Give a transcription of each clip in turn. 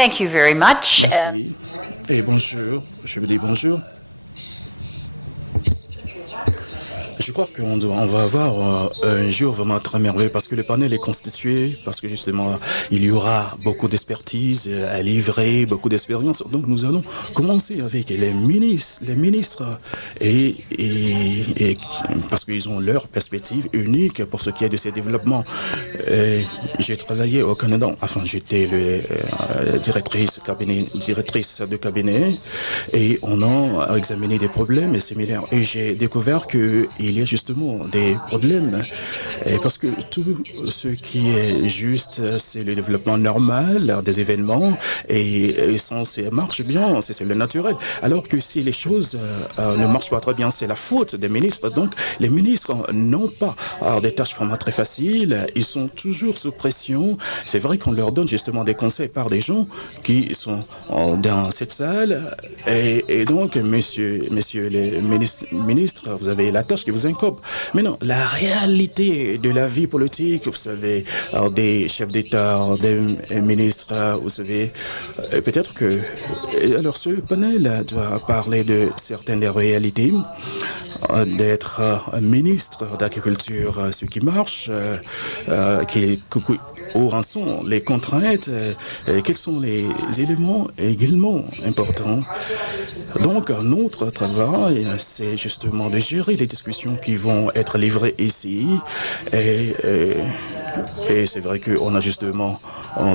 Thank you very much. Merci. Et bonjour. Je vous dis bonjour. Je crois on va avoir un jour vraiment très merveilleux parce que le panel est constitué, parce que justement, il y aura beaucoup d'expertise à livrer, beaucoup d'expérience. Donc, nous allons commencer avec les ministres et parce qu'ils ont leur perspective unique pour ce qui est de ces développements. J'ai travaillé au Canada, enfin, j'étais directrice de cabinet et on a examiné des problèmes similaires et j'ai découvert que il y a justement des problèmes parce que tout ce qui est juste, c'est le développement normal des événements et ça marche bien, c'est le naturel. Alors que si les choses ne marchent pas très bien, c'est la faute des ministres. Donc, les ministres n'ont pas des tâches vraiment très faciles, ils sont toujours sous pression. C'est vrai qu'on leur donne justement des conseils par des gens qui sont dans cette salle et donc, messieurs les ministres, vous avez la tâche qui vous incombe. Mais non, la réalité de la vie politique, vous savez, des chefs d'État, des ministres, vous savez, peut-être que... Alors, ce panel doit parler de certaines réalités, d'être ministre d'Agriculture, ce qui marche, où en sont les contraintes, quels sont les éléments également importants. Donc, notre travail, c'est justement de gérer les discussions qui vont être livrées ici. Et c'est vrai qu'on a justement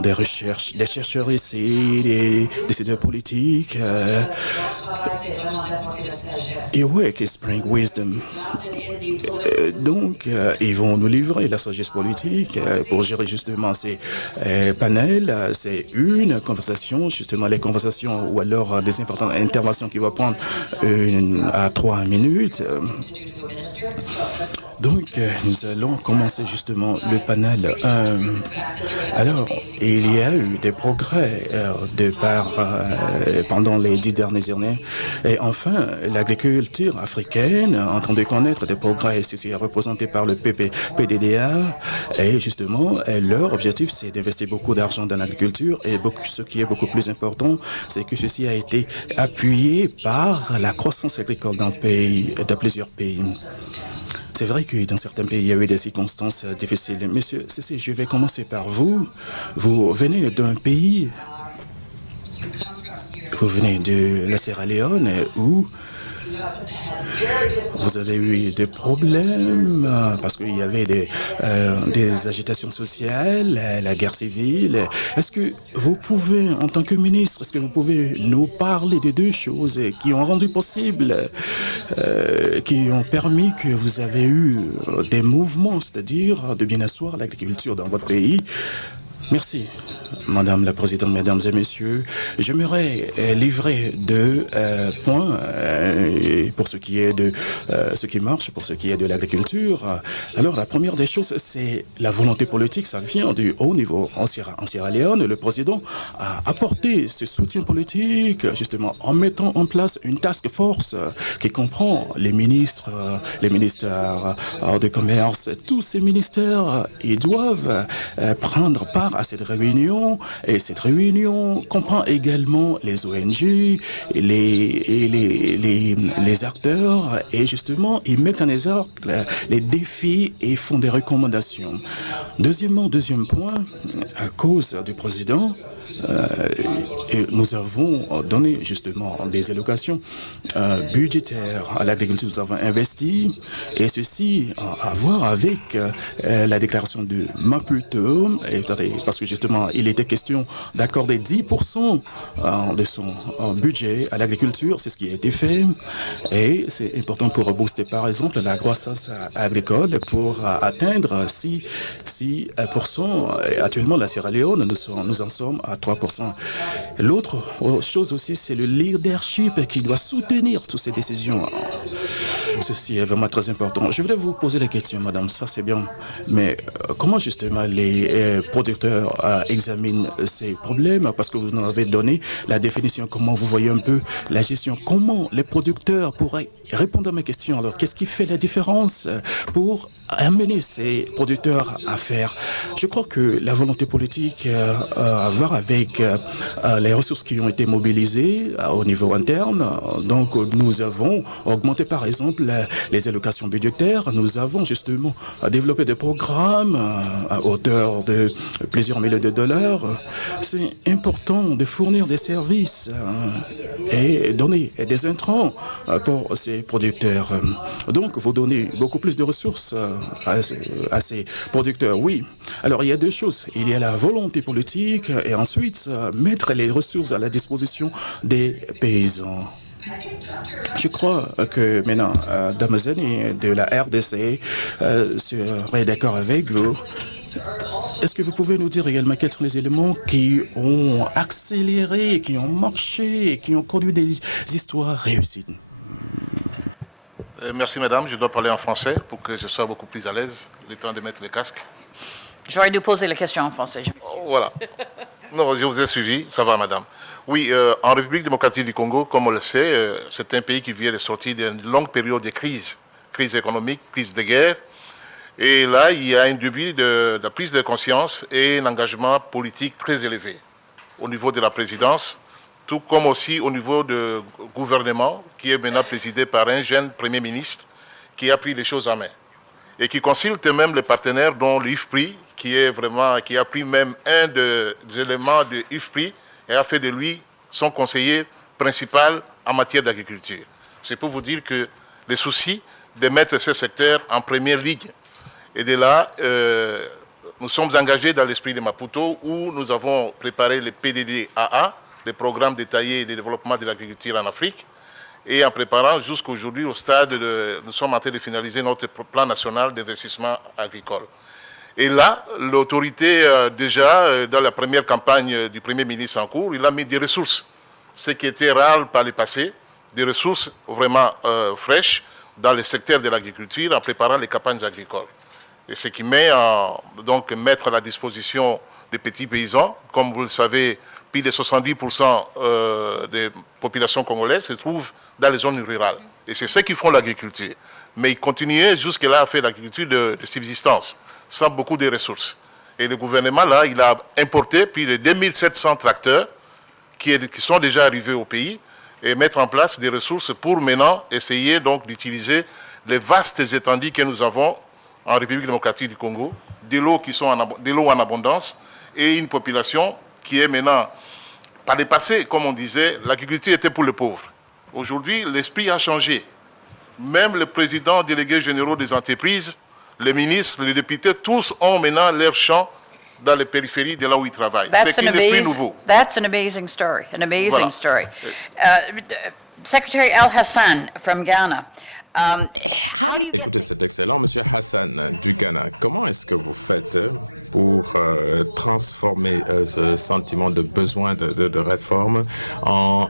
des chercheurs ici, des décideurs politiques. Awake is bring wisdom. Donc, ils vont nous livrer la sagesse politique pour gérer justement ces panels. C'est une conversation, justement les conversations ou alors des importantes interventions qui vont prendre 1 à 3 minutes. Donc, nous allons commencer justement le panel. Alors, il y a eu des progrès pendant les 10 dernières années. Et enfin, l'agriculture africaine est en train de connaître des progrès. C'est représenté par le PDDA. Et justement, leur objectif, c'est d'investir beaucoup d'argent dans l'agriculture. Et ce qui est beaucoup plus important, c'est que ceci a été appuyé par la croissance agricole dans plusieurs pays. C'est vrai que dans certains pays, il y a eu des circonstances difficiles. Monsieur Cissé, je vais commencer par vous. Vous venez d'un pays, vous venez de la Sierra Leone où vous avez eu des problèmes parce qu'il y avait des agitations sociales, la guerre civile. Est-ce que vous pouvez, en tant que ministre, est-ce que vous pouvez nous parler de deux choses qui ont rendu possible, qui ont permis que vous avez eu des mouvements, c'est-à-dire de bien asseoir l'agriculture dans votre pays? Merci, Madame la Présidente, Mesdames et Messieurs. J'aimerais livrer 2 points pour ce qui est de ce qui marche, pour ce qui est de l'agriculture. Alors, la première des choses, c'est la volonté politique. Ça vient du haut niveau. En Sierra Leone, le président a apporté ce soutien politique, justement, en mettant en place une task force qui comprend les ministères de commerce. Tous ces ministères, ils doivent prendre part à cette réunion, et cette réunion comprend également les ONG, et les acteurs, et justement, ils mettent en exergue les défis et font des recommandations. Deuxième point, à cause du président, nous avons donné justement des allocations budgétaires à l'agriculture. Nous avons investi, et ceci a à voir avec la déclaration de Maputo, parce que justement il était question d'accorder 10% de son budget à l'agriculture. C'est ce qui a été fait, et c'est important pour booster par exemple la croissance agricole pour atteindre 6%. Actuellement, la Sierra Leone, nous en sommes à 3%. L'autre chose aussi, c'est le leadership qui doit soutenir toutes ces décisions. Ceci est vraiment très important. Je voulais vous poser la question, madame, ça c'est bien, mais comment justement les producteurs examinent ces problèmes? Parce que vous nous avez donné la définition, comment vous voyez un peu la gestion, comment les producteurs pourraient répondre à mes questions. Alors, qu'est-ce qui fait la différence pour amener ces producteurs à faire. Je crois que la volonté politique va avec les ressources qui ont été mobilisées au niveau interne. Donc, nous avons augmenté, par exemple, les allocations budgétaires. Nous avons justement développé des programmes à hauteur de plusieurs millions de dollars. C'est important de fournir des services et donner des intrants pour ces producteurs. Donc, vous donnez beaucoup plus de ressources à ces producteurs, oui. Alors, il y a deux choses. Il y a la volonté politique et ensuite mettre les ressources à la disposition des paysans. Je crois que maintenant, Damazani de la RDC serait d'accord avec vous. Est-ce que vous pouvez nous dire également quels sont les éléments qui ont accéléré, qui ont marché, qui ont conduit des histoires réussies? Merci madame, je dois parler en français pour que je sois beaucoup plus à l'aise, le temps de mettre le casque. J'aurais dû poser la question en français. Voilà. Non, je vous ai suivi, ça va madame. Oui, en République démocratique du Congo, comme on le sait, c'est un pays qui vient de sortir d'une longue période de crise économique, crise de guerre. Et là, il y a un début de prise de conscience et un engagement politique très élevé au niveau de la présidence, tout comme aussi au niveau du gouvernement, qui est maintenant présidé par un jeune Premier ministre qui a pris les choses en main et qui consulte même les partenaires dont l'IFPRI, qui a pris même un des éléments de l'IFPRI et a fait de lui son conseiller principal en matière d'agriculture. C'est pour vous dire que les soucis de mettre ce secteur en première ligne. Et de là, nous sommes engagés dans l'esprit de Maputo où nous avons préparé le PDD-AA, le programme détaillé de développement de l'agriculture en Afrique. Et en préparant jusqu'aujourd'hui au stade, nous sommes en train de finaliser notre plan national d'investissement agricole. Et là, l'autorité, déjà, dans la première campagne du Premier ministre en cours, il a mis des ressources, ce qui était rare par le passé, des ressources vraiment fraîches dans le secteur de l'agriculture en préparant les campagnes agricoles. Et ce qui met donc mettre à la disposition des petits paysans, comme vous le savez, plus de 70% des populations congolaises se trouvent dans les zones rurales. Et c'est ceux qui font l'agriculture. Mais ils continuaient jusque-là à faire l'agriculture de subsistance, sans beaucoup de ressources. Et le gouvernement, là, il a importé plus de 2700 tracteurs qui sont déjà arrivés au pays et mettre en place des ressources pour maintenant essayer donc d'utiliser les vastes étendues que nous avons en République démocratique du Congo, de l'eau en abondance et une population qui est maintenant, par le passé, comme on disait, l'agriculture était pour les pauvres. Aujourd'hui, l'esprit a changé. Même le président délégué généraux des entreprises, les ministres, les députés, tous ont maintenant leur champ dans les périphéries de là où ils travaillent. C'est un esprit nouveau. That's an amazing story, story. Secretary Al Hassan from Ghana. Écoutez, c'est excellent. Monsieur Hassan du Ghana, comment est-ce que vous faites pour transformer ce sentiment de besoin de réforme en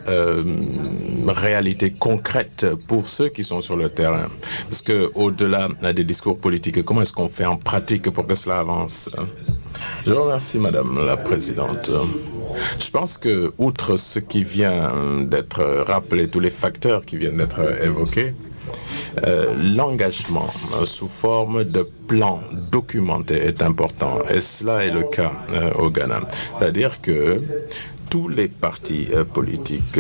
réalité concrète pour ceux qui sont sur le terrain? Parce qu'au-delà des discours politiques, comment est-ce qu'on fait en pratique pour que cela avance? Je vous remercie, Madame la Présidente. Je pense que, outre ce qui vient d'être rappelé, tous les facteurs qui viennent d'être évoqués, l'engagement sous forme de plan documenté est important, et cela est le cas au Ghana. C'est-à-dire que tous les partis politiques,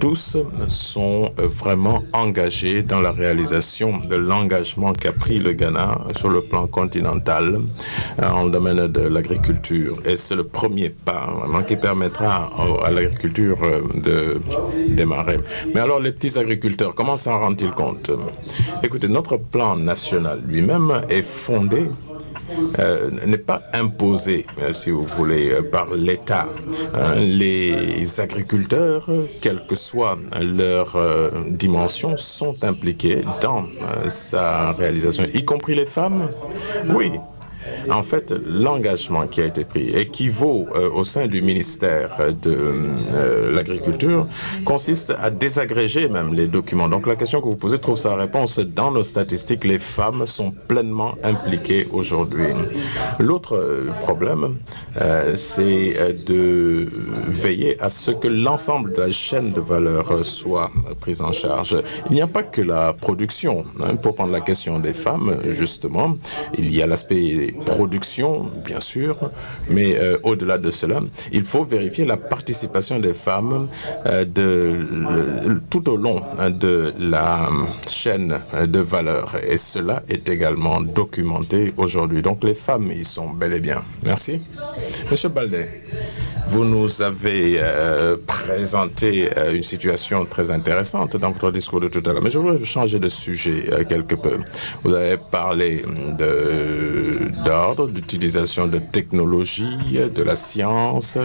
tous sont vraiment engagés dans la réalisation de l'engagement qu'a pris le Ghana sur le plan continental en domaine de l'agriculture. Et c'est le premier pas vraiment qui permettra à l'agriculture de démarrer. Mais alors les petits agriculteurs, comment s'en rendent-ils compte? Écoutez, notre plan national lui-même est fondé n'est pas imposé, si vous voulez, par l'État. Les agriculteurs, quelle que soit leur dimension, sont impliqués dans sa réalisation, y compris les femmes. Oui. En fait, l'engagement qui a été pris équivaut au sein du ministère de l'Agriculture consiste à désagréger même les documents. Donc la question que vous posez trouve sa réponse dans nos statistiques. Les femmes sont pleinement impliquées aujourd'hui. L'autre problème, c'est de veiller à ce que l'ensemble de la chaîne de valeur soit prise en charge. Il n'y a pas que la production. Pour prendre la question des femmes, justement, il y a l'aspect production, bien sûr, mais au-delà de cela, il faut vérifier la participation des femmes tout au long de la chaîne de valeur. Et cela est également documenté aujourd'hui. Donc les femmes y sont bel et bien. Merci. Monsieur Baldé, vous nous avez présenté une situation très intéressante dans votre discours de tout à l'heure, mais je voudrais changer de sujet quelque peu. Vous avez parlé d'ordre, d'utilisation de technologie, de la science,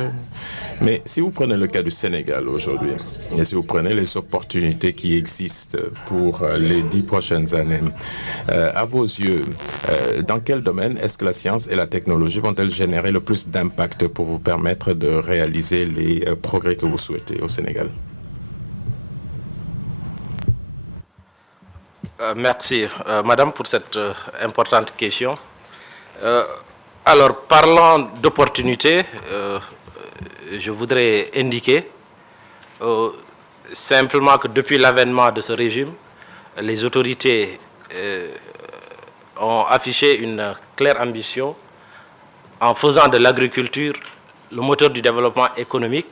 mais si vous prenez le cas du Sénégal aujourd'hui, et si vous prenez les opportunités qui existent pour les 10 prochaines années, à vos yeux, dans quel domaine est-ce que la science et la technologie vont-elles générer le plus d'impact pour vous permettre de réaliser les progrès que vous souhaitez au Sénégal? Merci, Madame, pour cette importante question. Alors, parlant d'opportunités, je voudrais indiquer simplement que depuis l'avènement de ce régime, les autorités ont affiché une claire ambition en faisant de l'agriculture le moteur du développement économique.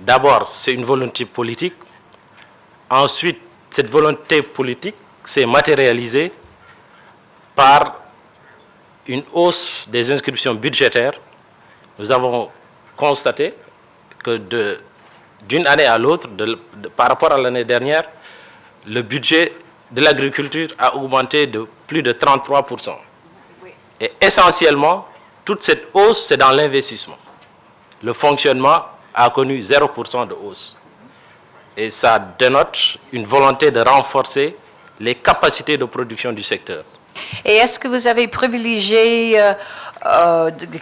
D'abord, c'est une volonté politique. Ensuite, cette volonté politique s'est matérialisée par une hausse des inscriptions budgétaires. Nous avons constaté que d'une année à l'autre, par rapport à l'année dernière, le budget de l'agriculture a augmenté de plus de 33%. Et essentiellement, toute cette hausse, c'est dans l'investissement. Le fonctionnement a connu 0% de hausse. Et ça dénote une volonté de renforcer les capacités de production du secteur. Et est-ce que vous avez privilégié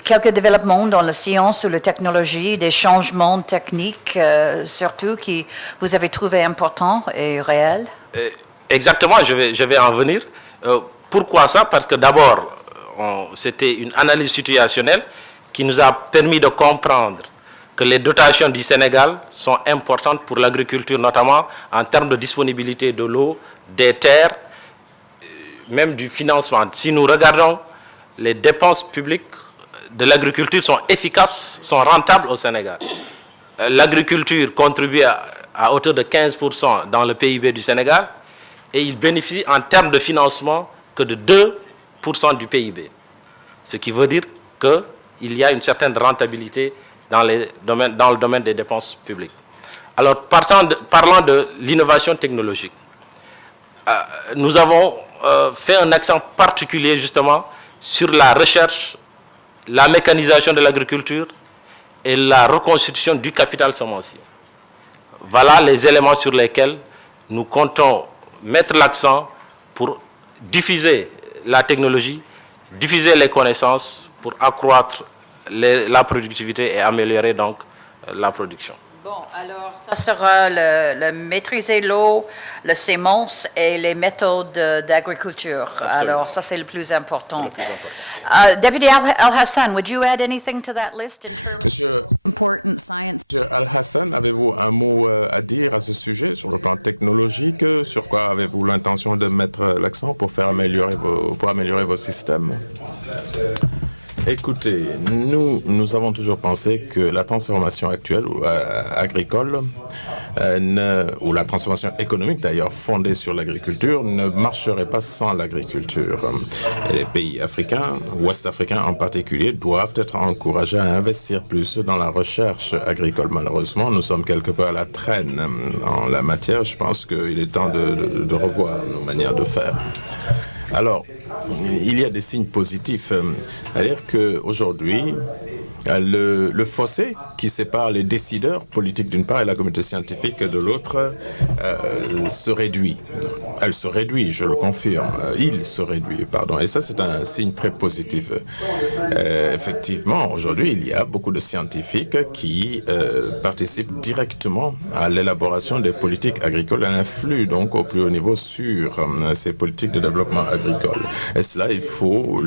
quelques développements dans la science ou la technologie, des changements techniques, surtout, qui vous avez trouvé importants et réels? Exactement, je vais en venir. Pourquoi ça? Parce que d'abord, c'était une analyse situationnelle qui nous a permis de comprendre que les dotations du Sénégal sont importantes pour l'agriculture, notamment en termes de disponibilité de l'eau, des terres, même du financement. Si nous regardons les dépenses publiques de l'agriculture sont efficaces, sont rentables au Sénégal. L'agriculture contribue à hauteur de 15% dans le PIB du Sénégal et il bénéficie en termes de financement que de 2% du PIB. Ce qui veut dire qu'il y a une certaine rentabilité dans le domaine des dépenses publiques. Alors, parlant de l'innovation technologique, nous avons fait un accent particulier justement sur la recherche, la mécanisation de l'agriculture et la reconstitution du capital semencier. Voilà les éléments sur lesquels nous comptons mettre l'accent pour diffuser la technologie, diffuser les connaissances pour accroître la productivité et améliorer donc la production. Bon, alors ça sera le maîtriser l'eau, la sémence et les méthodes d'agriculture. Alors ça c'est le plus important. Deputy Al-Hassan, would you add anything to that list? Monsieur Important science. Al-Hassan, avez-vous un mot à dire à ce sujet sur le plan technologique? Sur quoi avez-vous l'intention de mettre l'accent pour améliorer vos systèmes? Écoutez, nous avons toujours pensé que la transformation actuelle agricole, ou la transformation économique d'ailleurs fondée sur l'agriculture, ne marcherait pas sans l'agriculture. Les pays africains, ouest-africains en particulier, doivent être encouragés à investir plus dans la recherche agricole. Malheureusement, nous sommes quelque peu à la traîne en la matière. Je pense qu'il est temps de revoir nos manières de faire. Alors, il y a des signes positifs. C'est-à-dire qu'aujourd'hui, le fossé qui sépare les décideurs politiques d'une part et la communauté scientifique de l'autre se réduit. Elle se réduit, je le confirme. Il se réduit, pardon. Et ça, c'est un signe très positif. Effectivement, aujourd'hui, il y a beaucoup de scientifiques qui participent directement à l'élaboration des politiques agricoles et influent donc au plus haut niveau sur ces politiques de développement agricole. Et cela, il faut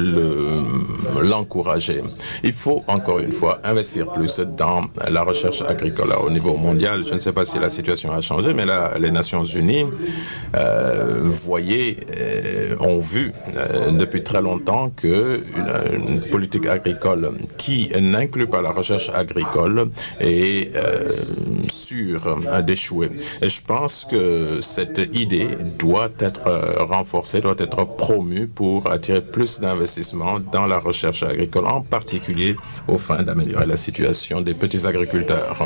l'encourager. Il faut, encore une fois, investir plus dans la recherche agricole. Au niveau mondial, je ne sais pas si la situation a changé, mais les Nations Unies, ont vu depuis très longtemps qu'une politique agricole qui n'inclut pas la recherche agricole est sûre d'échouer. Et je pense que cette idée doit être renforcée, doit être promue pour attirer plus d'investissements dans la recherche agricole, en particulier aux fins d'améliorer la situation des petits agriculteurs.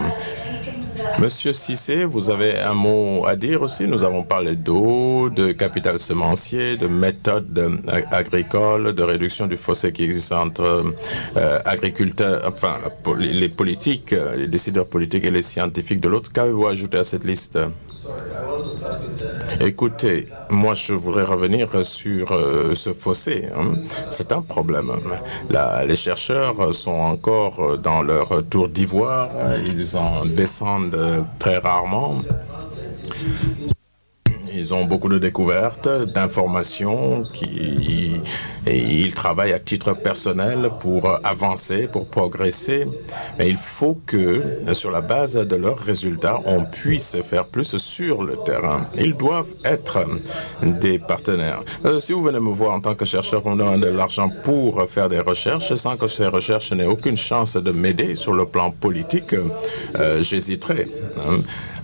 Monsieur Cissé, vous avez un mot à dire aussi. Nous avons parlé d'eau, de capital semencier, de méthodes agricoles, de réduction du fossé qui existe entre agriculteurs, enfin les politiques, les décideurs politiques et les scientifiques de l'autre. Qu'avez-vous ajouté à cette liste? Écoutez, moi je voudrais revenir sur ce fossé. C'est un problème. Les chercheurs sont encore dans leur tour d'ivoire. Ils en descendent très rarement. Ils ont beaucoup de découvertes, d'informations, et ils travaillent à titre personnel pour avancer, pour progresser. Mais il faut que, sur la base de leurs résultats, on puisse faire plus sur le terrain. Ils doivent être des partenaires. Si vous venez me voir en tant que chercheur pour me demander de l'argent pour faire des recherches, sans que ces recherches n'aient aucune chance de m'aider sur le plan politique, j'hésiterai.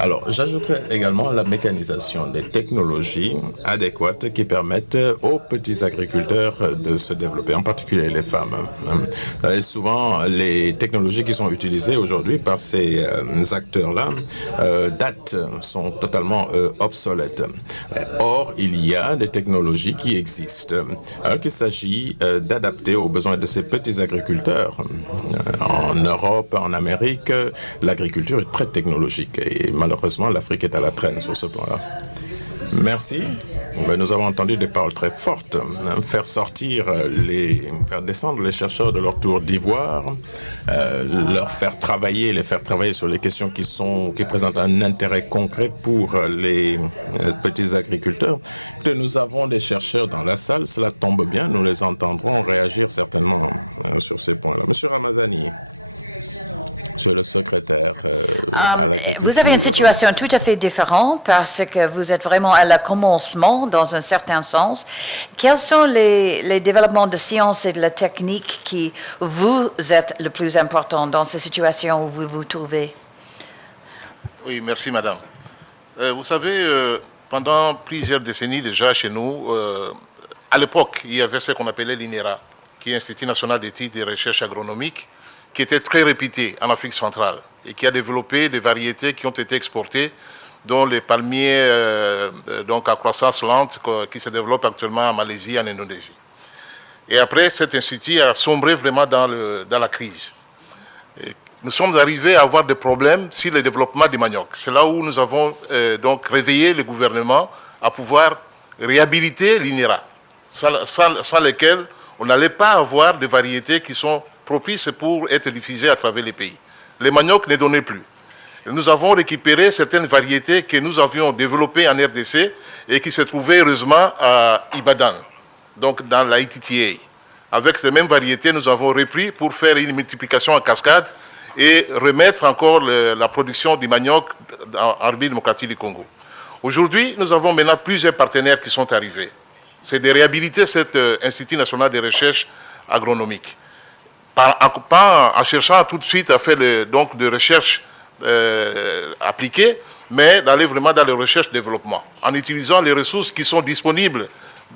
Alors, j'ajouterai également la mécanisation des technologies adéquates qui permettent aux petits agriculteurs de se développer, en particulier les femmes. Et souvent, les technologies qui sont utilisées aujourd'hui par ces acteurs-là sont totalement obsolètes. Or, il y a des technologies qui existent, alors qu'il s'agit d'adapter aux besoins de ces petits agriculteurs. En Europe, en Amérique, l'agriculture est très technologique et malheureusement, l'Afrique est à la traîne sur ce point-là. Merci. Nous avons entendu des paroles très fortes. Faire descendre les chercheurs de leur tour d'ivoire, les faire travailler sur les questions qui présentent un intérêt concret pour les petits agriculteurs. Nous avons des chercheurs dans la salle, cela tombe bien, nous les entendrons réagir certainement sur ces points-là. Monsieur Ramazani. Monsieur le secrétaire à l'agriculture. Vous avez une situation tout à fait différente parce que vous êtes vraiment à le commencement dans un certain sens. Quels sont les développements de sciences et de la technique qui vous êtes le plus important dans ces situations où vous vous trouvez? Oui, merci madame. Vous savez, pendant plusieurs décennies déjà chez nous, à l'époque, il y avait ce qu'on appelait l'INERA, qui est l'Institut national d'études et de recherche agronomique, qui était très réputé en Afrique centrale et qui a développé des variétés qui ont été exportées, dont les palmiers donc à croissance lente qui se développent actuellement en Malaisie et en Indonésie. Et après, cet institut a sombré vraiment dans la crise. Et nous sommes arrivés à avoir des problèmes sur le développement du manioc. C'est là où nous avons donc réveillé le gouvernement à pouvoir réhabiliter l'INERA, sans lesquelles on n'allait pas avoir de variétés qui sont propices pour être diffusées à travers les pays. Les maniocs ne donnaient plus. Nous avons récupéré certaines variétés que nous avions développées en RDC et qui se trouvaient heureusement à Ibadan, donc dans la ITTA. Avec ces mêmes variétés, nous avons repris pour faire une multiplication en cascade et remettre encore la production du manioc en République démocratique du Congo. Aujourd'hui, nous avons maintenant plusieurs partenaires qui sont arrivés. C'est de réhabiliter cet Institut national de recherche agronomique. Pas en cherchant tout de suite à faire donc de recherche appliquée, mais d'aller vraiment dans les recherches-développement, en utilisant les ressources qui sont disponibles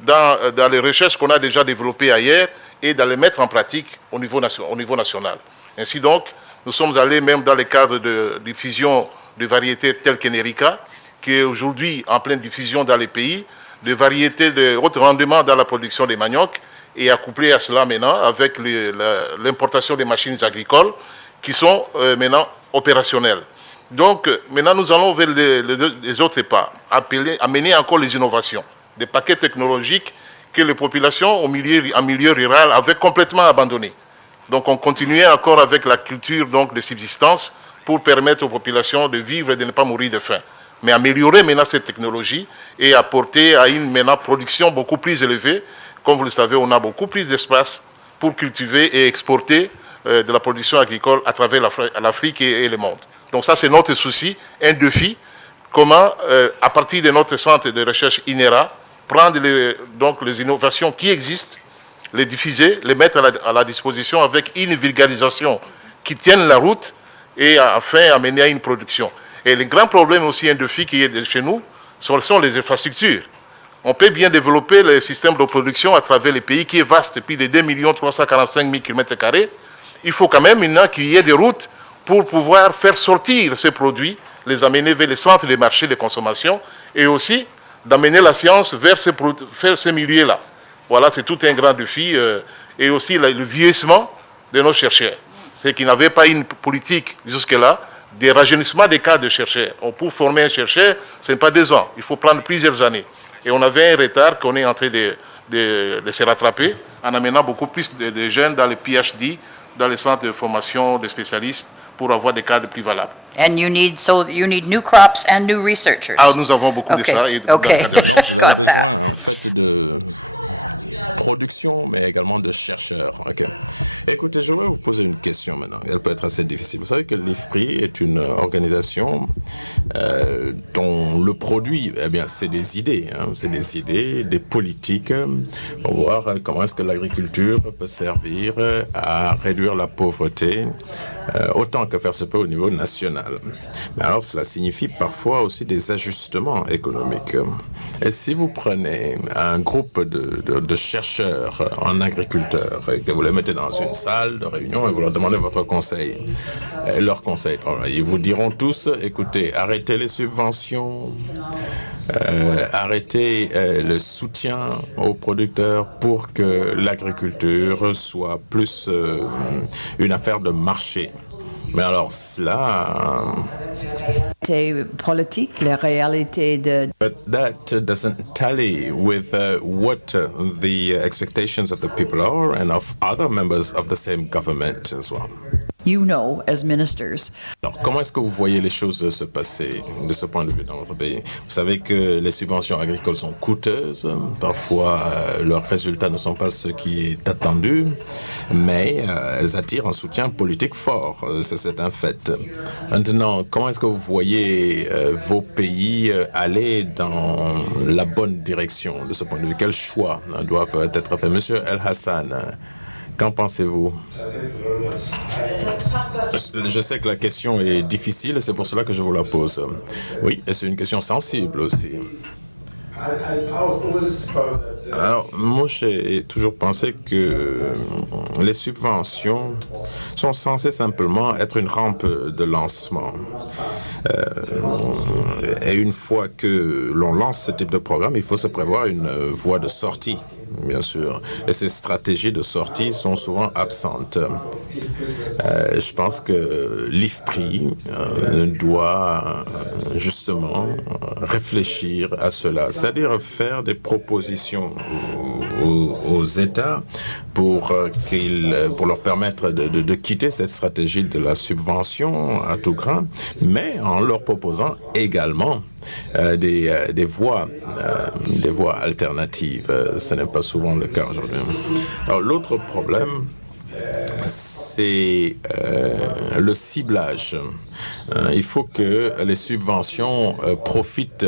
dans les recherches qu'on a déjà développées ailleurs et de les mettre en pratique au niveau national. Ainsi donc, nous sommes allés même dans le cadre de diffusion de variétés telles qu'Enerica, qui est aujourd'hui en pleine diffusion dans les pays, de variétés de haut rendement dans la production des maniocs, et accouplé à cela maintenant avec l'importation des machines agricoles qui sont maintenant opérationnelles. Donc maintenant nous allons vers les autres pas, amener encore les innovations, des paquets technologiques que les populations en milieu rural avaient complètement abandonnés. Donc on continuait encore avec la culture donc, de subsistance pour permettre aux populations de vivre et de ne pas mourir de faim. Mais améliorer maintenant cette technologie et apporter à une maintenant, production beaucoup plus élevée. Comme vous le savez, on a beaucoup plus d'espace pour cultiver et exporter de la production agricole à travers l'Afrique et le monde. Donc ça, c'est notre souci, un défi. Comment, à partir de notre centre de recherche INERA, prendre les innovations qui existent, les diffuser, les mettre à la disposition avec une vulgarisation qui tienne la route et afin d'amener à une production. Et le grand problème aussi, un défi qui est chez nous, ce sont les infrastructures. On peut bien développer le système de production à travers les pays qui est vaste, plus de 2 345 000 km². Il faut quand même maintenant qu'il y ait des routes pour pouvoir faire sortir ces produits, les amener vers les centres des marchés de consommation et aussi d'amener la science vers ces milieux-là. Voilà, c'est tout un grand défi. Et aussi le vieillissement de nos chercheurs. C'est qu'ils n'avaient pas une politique jusque-là de rajeunissement des cas de chercheurs. Pour former un chercheur, ce n'est pas 2 ans, il faut prendre plusieurs années. Et on avait un retard qu'on est en train de se rattraper en amenant beaucoup plus de jeunes dans les PhD, dans les centres de formation des spécialistes pour avoir des cadres plus valables. And you need new crops and new researchers. Ah, nous avons beaucoup de ça. OK. Donc vous avez besoin en fait de production, mais également de chercheurs. Okay. Écoutez, je vais vous poser une question maintenant. Elle peut être assez difficile. Vous savez que l'IFPRI est une organisation dont le produit, eh bien, c'est des idées. Hein. C'est des idées, des politiques pour voir comment est-ce que l'agriculture peut servir à réduire la pauvreté autant que faire se peut au niveau national. Mais alors, cela signifie parfois aussi des ajustements économiques. Et si vous prenez un groupe de chercheurs en agriculture et que vous les mettez dans une salle de réunion et vous leur demandez votre conseil, leur conseil, ils vous diront tous, écoutez, arrêtez les subventions, arrêtez le soutien aux producteurs pour que l'agriculture soit plus une affaire de marché. Mais alors cela... politique, la réalité de... But that doesn't tally with what the expectations of the people are and of other members of the same government as well. You know, as ministers. Alors, comment est-ce que vous voyez les choses se passer de ce point de vue dans votre pays? Vous savez que les subventions agricoles sont coûteuses. Parfois, leurs résultats ne sont pas ce qui est attendu, mais elles attirent un soutien politique fort. C'est un fait. Maintenant, comment est-ce que vous voyez vos pays aller dans la bonne direction de ce point de vue? Quels choix doivent être faits? Monsieur El Hassan, qu'en pensez-vous? Je sais que la question est difficile, c'est pour cela que je vous la pose. Oui, et c'est une question sensible aussi. Alors, moi, j'ai toujours pensé que les subventions sont censées simplement être une rampe de lancement. Et une fois que l'on lance ce type de programme, il faut se prévoir une voie de sortie, bien sûr. Et ces stratégies de sortie sont souvent absentes. Je pense que l'IFPRI doit justement réfléchir à cela, c'est-à-dire faire des propositions aux États pour leur permettre de quitter cette stratégie de la subvention à tout grain, mais en leur proposant également des voies alternatives. Ce n'est pas souvent le cas aujourd'hui. Alors l'autre problème, c'est le ciblage. Il faut que les subventions profitent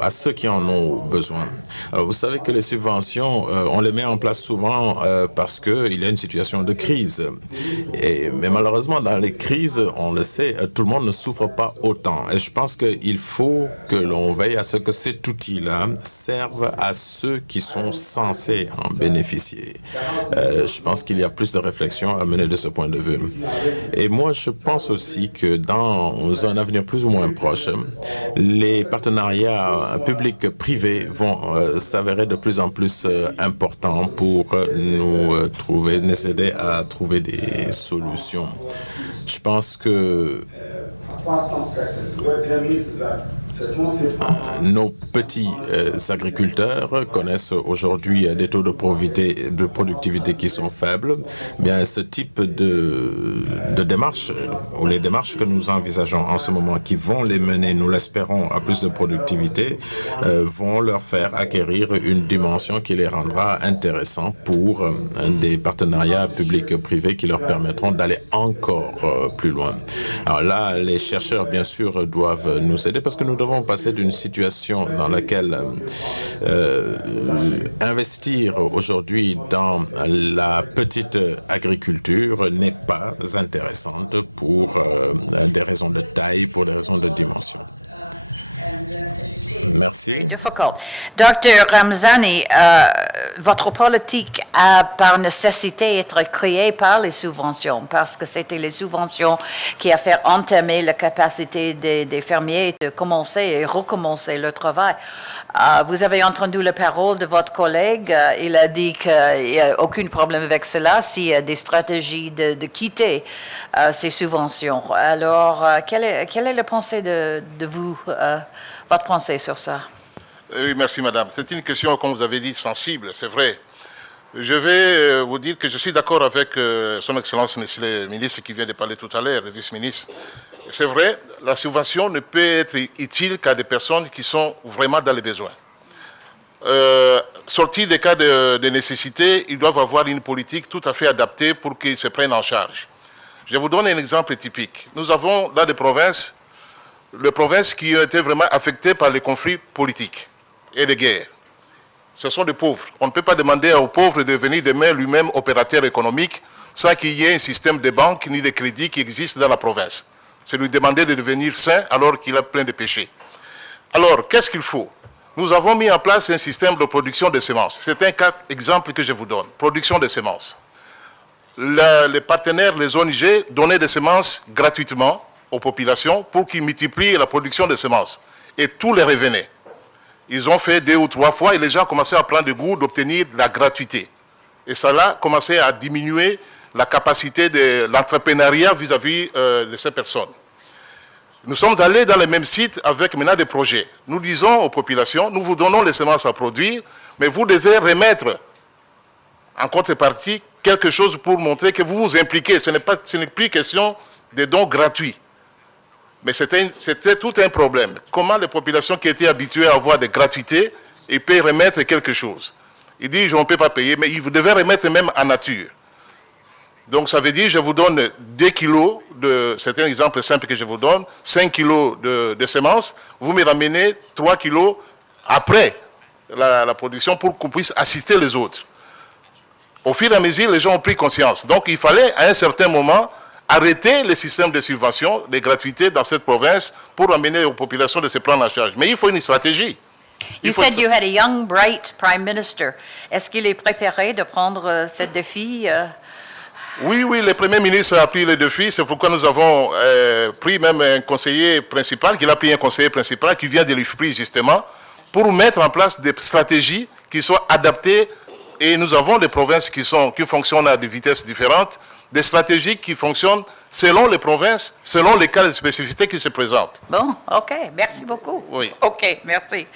à ceux qui en ont besoin. Alors, vous savez que les subventions, on les met en place souvent parce qu'il y a une situation de crise. Mais malheureusement, dans les crises, on le sait, tout le monde ne souffre pas autant. Et je pense qu'il faut que l'on veille à ce que cet outil-là serve à ceux qui sont censés en bénéficier. Je pense qu'il y a plus de réflexion à mener de ce point de vue. Et moi, je pense pense aussi que dans un avenir plus ou moins proche, les partenariats publics-privés vont s'avérer de plus en plus importants pour nous aider à trouver des solutions. Je pense que nos petits agriculteurs connaissent aujourd'hui des taux de productivité qui sont faibles. Bien, ce type de démarches, ou les démarches que nous envisageons en ce moment, qui vont les mener, nous l'espérons, à plus de productivité, vont leur faire acquérir une dimension qui les rendra intéressants pour des partenariats publics-privés qui leur permettront d'aller encore plus loin. Alors là, les chercheurs, bien sûr, doivent nous aider parce que nous devons passer d'une situation dans laquelle investir aujourd'hui dans la petite agriculture n'est pas intéressante pour des raisons de taille, pour des raisons de dimension. Merci. Difficult. Dr. Ramzani, votre politique a par nécessité été créée par les subventions, parce que c'était les subventions qui a fait entamer la capacité des fermiers de commencer et recommencer le travail. Vous avez entendu la parole de votre collègue, il a dit qu'il n'y a aucun problème avec cela s'il y a des stratégies de quitter ces subventions. Alors, quelle est la pensée de vous, votre pensée sur ça? Oui, merci madame. C'est une question, comme vous avez dit, sensible, c'est vrai. Je vais vous dire que je suis d'accord avec son Excellence, Monsieur le ministre qui vient de parler tout à l'heure, le vice-ministre. C'est vrai, la subvention ne peut être utile qu'à des personnes qui sont vraiment dans les besoins. Sortis des cas de nécessité, ils doivent avoir une politique tout à fait adaptée pour qu'ils se prennent en charge. Je vous donne un exemple typique. Nous avons dans des provinces, les provinces qui ont été vraiment affectées par les conflits politiques et les guerres. Ce sont des pauvres. On ne peut pas demander aux pauvres de devenir demain lui-même opérateur économique sans qu'il y ait un système de banque ni de crédit qui existe dans la province. C'est lui demander de devenir saint alors qu'il a plein de péchés. Alors, qu'est-ce qu'il faut? Nous avons mis en place un système de production de semences. C'est un cas exemple que je vous donne. Production de semences. Les partenaires, les ONG, donnaient des semences gratuitement aux populations pour qu'ils multiplient la production de semences. Et tout les revenait. Ils ont fait 2 ou 3 fois et les gens commençaient à prendre le goût d'obtenir la gratuité. Et cela a commencé à diminuer la capacité de l'entrepreneuriat vis-à-vis de ces personnes. Nous sommes allés dans les mêmes sites avec maintenant des projets. Nous disons aux populations, nous vous donnons les semences à produire, mais vous devez remettre en contrepartie quelque chose pour montrer que vous vous impliquez. Ce n'est plus question de dons gratuits. Mais c'était tout un problème. Comment les populations qui étaient habituées à avoir des gratuités, ils peuvent remettre quelque chose. Ils disent, on ne peut pas payer, mais ils devaient remettre même en nature. Donc ça veut dire, je vous donne 2 kilos, c'est un exemple simple que je vous donne, 5 kilos de semences, vous me ramenez 3 kilos après la production pour qu'on puisse assister les autres. Au fur et à mesure, les gens ont pris conscience. Donc il fallait à un certain moment arrêter le système de subvention, de gratuité dans cette province pour amener aux populations de se prendre en charge. Mais il faut une stratégie. You said you had a young, bright Prime Minister. Est-ce qu'il est préparé de prendre ce défi? Oui, le Premier ministre a pris le défi. C'est pourquoi nous avons pris même un conseiller principal, qu'il a pris un conseiller principal qui vient de l'IFPRI justement, pour mettre en place des stratégies qui soient adaptées. Et nous avons des provinces qui fonctionnent à des vitesses différentes, des stratégies qui fonctionnent selon les provinces, selon les cas de spécificité qui se présentent. Bon, OK. Merci beaucoup. Oui. OK, merci.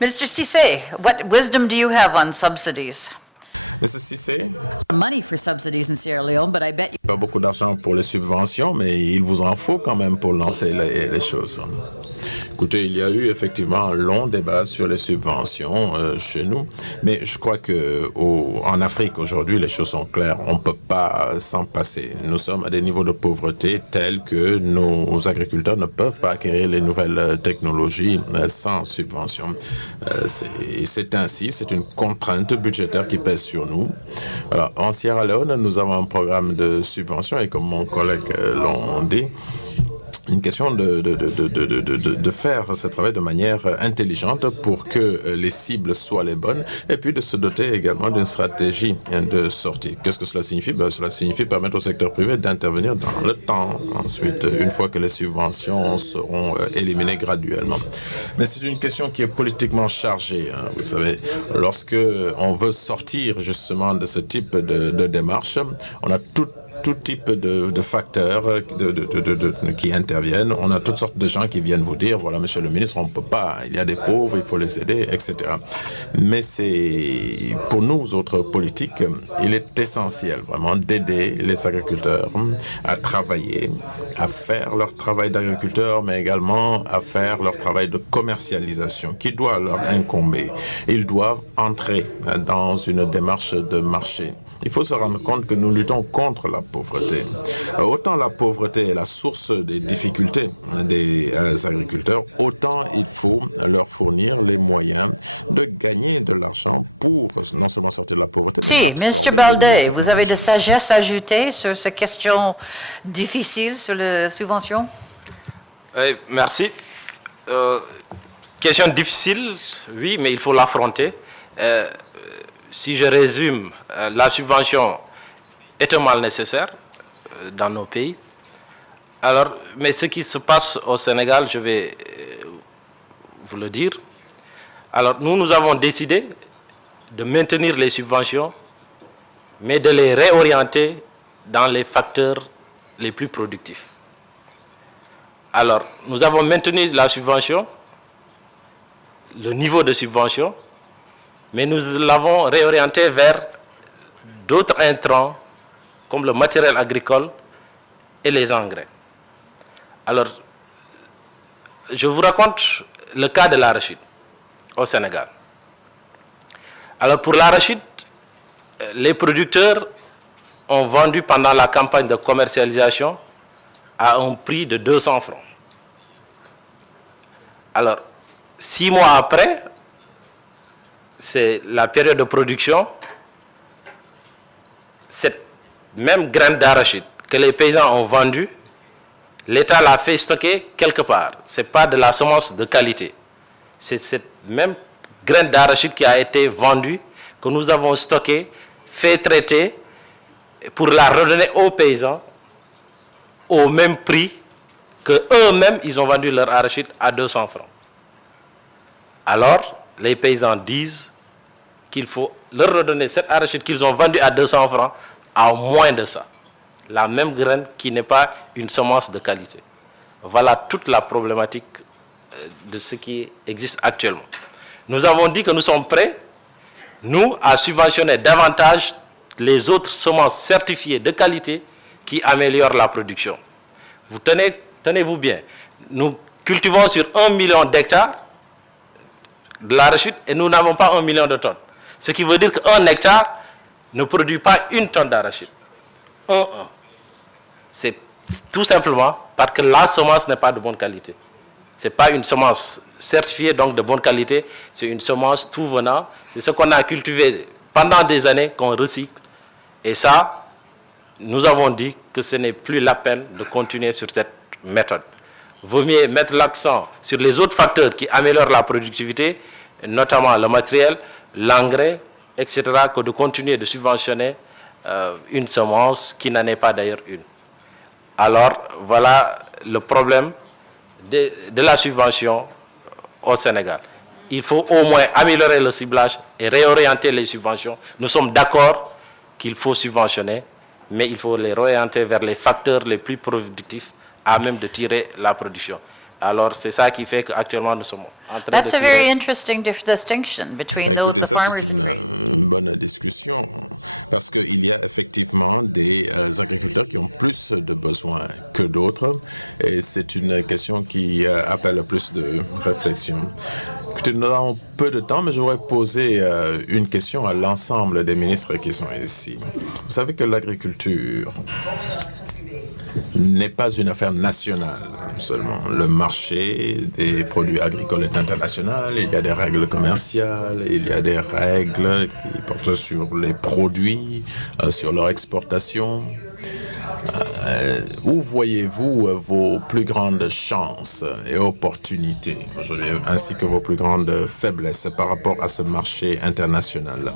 Minister Cissé, what wisdom do you have on subsidies? Mr. Cissé, Money for subsidies in Sierra Leone, but I bet you pas beaucoup d'argent pour les subventions, mais il vous en faut quand même pour lancer les choses. Écoutez, il y a eu effectivement un long débat sur les subventions chez nous, mais je crois qu'en Afrique aujourd'hui, les choses sont claires. On ne peut pas s'en passer. Nous sommes à des niveaux de pauvreté tels que nos agriculteurs ne peuvent pas acquérir les nouvelles technologies sans subvention. C'est ainsi, c'est une contrainte budgétaire qui pèse sur nous. Alors, en Sierra Leone, nous avons un programme de subvention et comme mon collègue l'ont dit, une question de faire ce travail de manière intelligente pour que les cibles soient les bonnes et puis de se doter également d'une stratégie de sortie. Qu'est-ce que cela signifie? Cela signifie permettre au secteur privé d'intervenir dans le temps, ensuite, une fois que les subventions seront éliminées graduellement. Mais c'est une question qui est politiquement chargée. Vous savez, lorsque on veut sortir justement de ce type de démarche, on a tout type de facteurs qui interviennent. On a toutes sortes de gens qui viennent vous dire, voilà, monsieur le ministre, on ne peut pas, il y a des pauvres, il faut les aider, etc. Mais c'est, pour nous, autres politiques, il est essentiel vraiment d'aider les agriculteurs à travailler, à faire leur travail d'agriculteur, mais également à faire leur travail de commercialisation qui doit leur incomber. Ils doivent entrer dans une démarche de marché. Il faut se rendre compte que nous luttons contre la pauvreté. Autant la pauvreté est la source des difficultés des agriculteurs, autant il faut leur fournir les moyens de gagner de l'argent pour non seulement sortir de la pauvreté, mais absorber Mr. Baldet, vous avez de sagesse ajoutée sur ces questions difficiles sur les subventions? Oui, merci. Question difficile, oui, mais il faut l'affronter. Si je résume, la subvention est un mal nécessaire dans nos pays. Alors, mais ce qui se passe au Sénégal, je vais vous le dire. Alors, nous avons décidé de maintenir les subventions, mais de les réorienter dans les facteurs les plus productifs. Alors, nous avons maintenu la subvention, le niveau de subvention, mais nous l'avons réorienté vers d'autres intrants, comme le matériel agricole et les engrais. Alors, je vous raconte le cas de l'arachide au Sénégal. Alors, pour l'arachide, les producteurs ont vendu pendant la campagne de commercialisation à un prix de 200 francs. Alors, 6 mois après, c'est la période de production, cette même graine d'arachide que les paysans ont vendue, l'État l'a fait stocker quelque part. Ce n'est pas de la semence de qualité. C'est cette même graine d'arachide qui a été vendue, que nous avons stockée, fait traiter pour la redonner aux paysans au même prix que eux-mêmes, ils ont vendu leur arachide à 200 francs. Alors, les paysans disent qu'il faut leur redonner cette arachide qu'ils ont vendue à 200 francs à moins de ça. La même graine qui n'est pas une semence de qualité. Voilà toute la problématique de ce qui existe actuellement. Nous avons dit que nous sommes prêts, nous, à subventionner davantage les autres semences certifiées de qualité qui améliorent la production. Vous tenez-vous bien, nous cultivons sur 1 million d'hectares de l'arachide et nous n'avons pas 1 million de tonnes. Ce qui veut dire qu'un hectare ne produit pas 1 tonne d'arachide. C'est tout simplement parce que la semence n'est pas de bonne qualité. Ce n'est pas une semence certifiée, donc de bonne qualité. C'est une semence tout venant. C'est ce qu'on a cultivé pendant des années, qu'on recycle. Et ça, nous avons dit que ce n'est plus la peine de continuer sur cette méthode. Vaut mieux mettre l'accent sur les autres facteurs qui améliorent la productivité, notamment le matériel, l'engrais, etc., que de continuer de subventionner une semence qui n'en est pas d'ailleurs une. Alors, voilà le problème de la subvention au Sénégal. Il faut au moins améliorer le ciblage et réorienter les subventions. Nous sommes d'accord qu'il faut subventionner, mais il faut les réorienter vers les facteurs les plus productifs à même de tirer la production. Alors, c'est ça qui fait qu'actuellement, nous sommes en train That's de... a very interesting distinction between those the Écoutez, ça farmers. c'est une bonne discussion parce qu'il y a effectivement des agriculteurs qui ont plus de besoins que d'autres et c'est une question qui appelle plus de réflexion. Écoutez, nous avons peu de temps, mais je voudrais poser une question à l'ensemble des ministres qui sont ici. Vous savez que l'agriculture n'est pas une affaire nationale seulement. Le marché des produits agricoles est international, il y a des règles commerciales, il y a des règles qui portent sur les produits, sur leur exportation. Où voyez-vous vos plus grandes chances et opportunités aujourd'hui, ainsi que vos plus grandes faiblesses par rapport à ce marché international?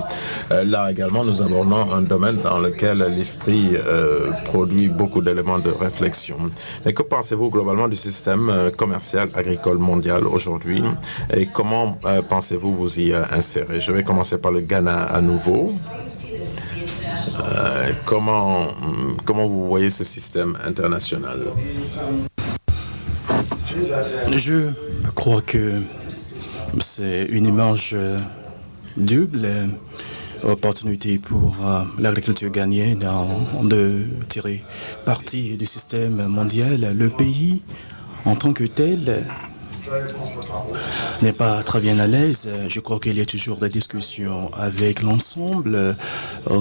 Là également, nous abordons un domaine dans lequel l'IFPRI produit beaucoup d'éléments de réflexion. Et que pensez-vous globalement du système commercial agricole mondial aujourd'hui et comment pensez-vous vous y insérer? Je vais commencer par le Ghana à nouveau. Comment vous voyez ce système international? Je crois que c'est une image double, opportunité pour l'agriculture ghanéenne de tirer parti du système mondial. Le pays, en tant que tel, n'est pas très bien à l'aise. Je crois qu'il y a toujours des discussions avec l'ensemble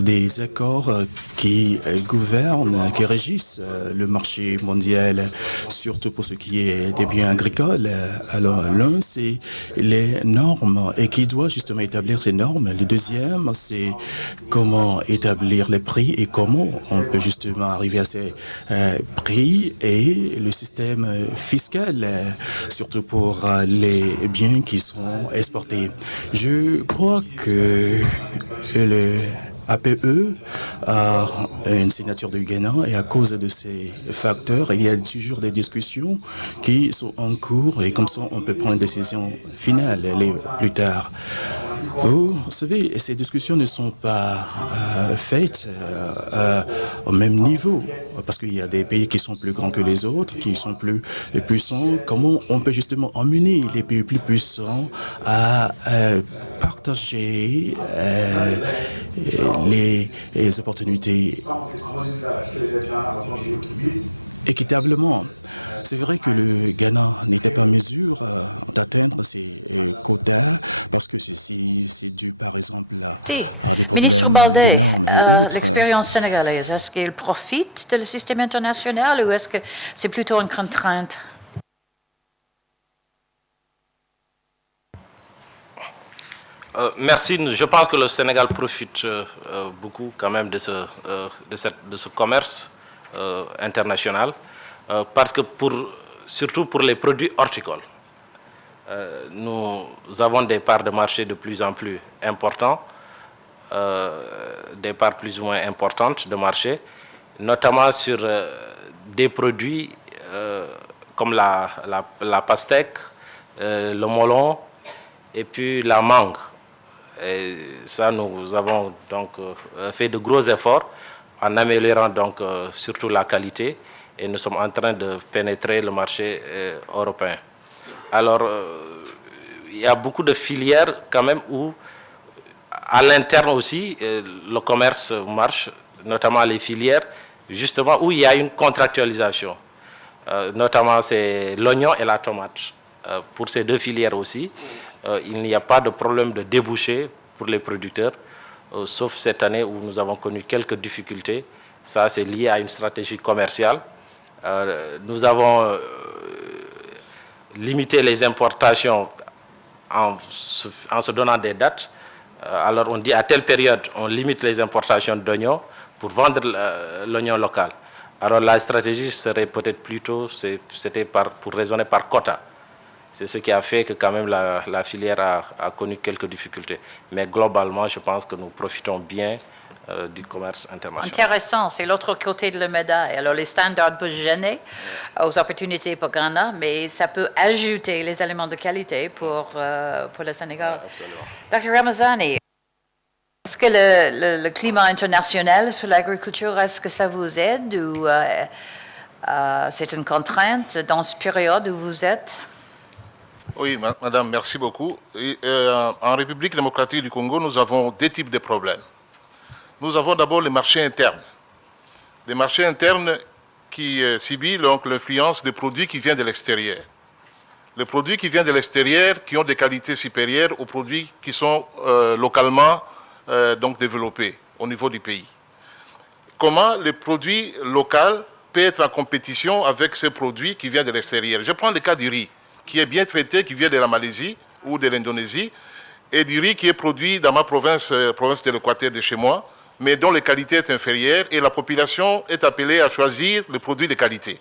des accords qui gouvernent, qui régissent le marché mondial, surtout pour ce qui est des biens agricoles. Alors, l'un, c'est les normes et qui doit justement établir ces normes. Le deuxième, c'est comment établir les prix et comment on peut justement arriver à ces prix et le système fiscal, surtout pour les biens qui sont exportés. Je crois que le APE a une signature du Ghana et à cause de ces facteurs, il y a toujours des discussions qui sont en cours et comme ça, on peut prendre une décision finale plus tard. Vous savez, ces discussions ne sont pas faites au même niveau parce qu'il y a des pays qui sont plus grands que les autres, qui sont plus puissants. Comment on peut justement emmener les pays plus puissants à partager les opportunités équitablement? C'est vrai que le Ghana n'était pas en mesure d'atteindre ces quotas parce que ceci, c'est dû par exemple à des problèmes de normes et autres. L'expérience sénégalaise, est-ce qu'elle profite du système international ou est-ce que c'est plutôt une contrainte? Merci. Je pense que le Sénégal profite beaucoup quand même de ce commerce international parce que surtout pour les produits horticoles, nous avons des parts de marché de plus en plus importantes, des parts plus ou moins importantes de marché, notamment sur des produits comme la pastèque, le melon et puis la mangue. Et ça, nous avons donc fait de gros efforts en améliorant donc surtout la qualité et nous sommes en train de pénétrer le marché européen. Alors, il y a beaucoup de filières quand même où, à l'interne aussi, le commerce marche, notamment les filières, justement où il y a une contractualisation. Notamment, c'est l'oignon et la tomate. Pour ces deux filières aussi, il n'y a pas de problème de débouché pour les producteurs, sauf cette année où nous avons connu quelques difficultés. Ça, c'est lié à une stratégie commerciale. Nous avons limité les importations en se donnant des dates. Alors, on dit à telle période, on limite les importations d'oignons pour vendre l'oignon local. Alors, la stratégie serait peut-être plutôt, c'était pour raisonner par quota. C'est ce qui a fait que quand même la filière a connu quelques difficultés. Mais globalement, je pense que nous profitons bien du commerce international. Intéressant, c'est l'autre côté de la médaille. Alors, les standards peuvent gêner aux opportunités pour Ghana, mais ça peut ajouter les éléments de qualité pour le Sénégal. Dr. Ramazani, est-ce que le climat international pour l'agriculture, est-ce que ça vous aide ou c'est une contrainte dans cette période où vous êtes? Oui, madame, merci beaucoup. En République démocratique du Congo, nous avons deux types de problèmes. Nous avons d'abord les marchés internes. Des marchés internes qui subissent l'influence des produits qui viennent de l'extérieur. Les produits qui viennent de l'extérieur, qui ont des qualités supérieures aux produits qui sont localement développés au niveau du pays. Comment les produits locaux peuvent être en compétition avec ces produits qui viennent de l'extérieur? Je prends le cas du riz, qui est bien traité, qui vient de la Malaisie ou de l'Indonésie, et du riz qui est produit dans ma province de l'Équateur de chez moi, mais dont la qualité est inférieure et la population est appelée à choisir le produit de qualité.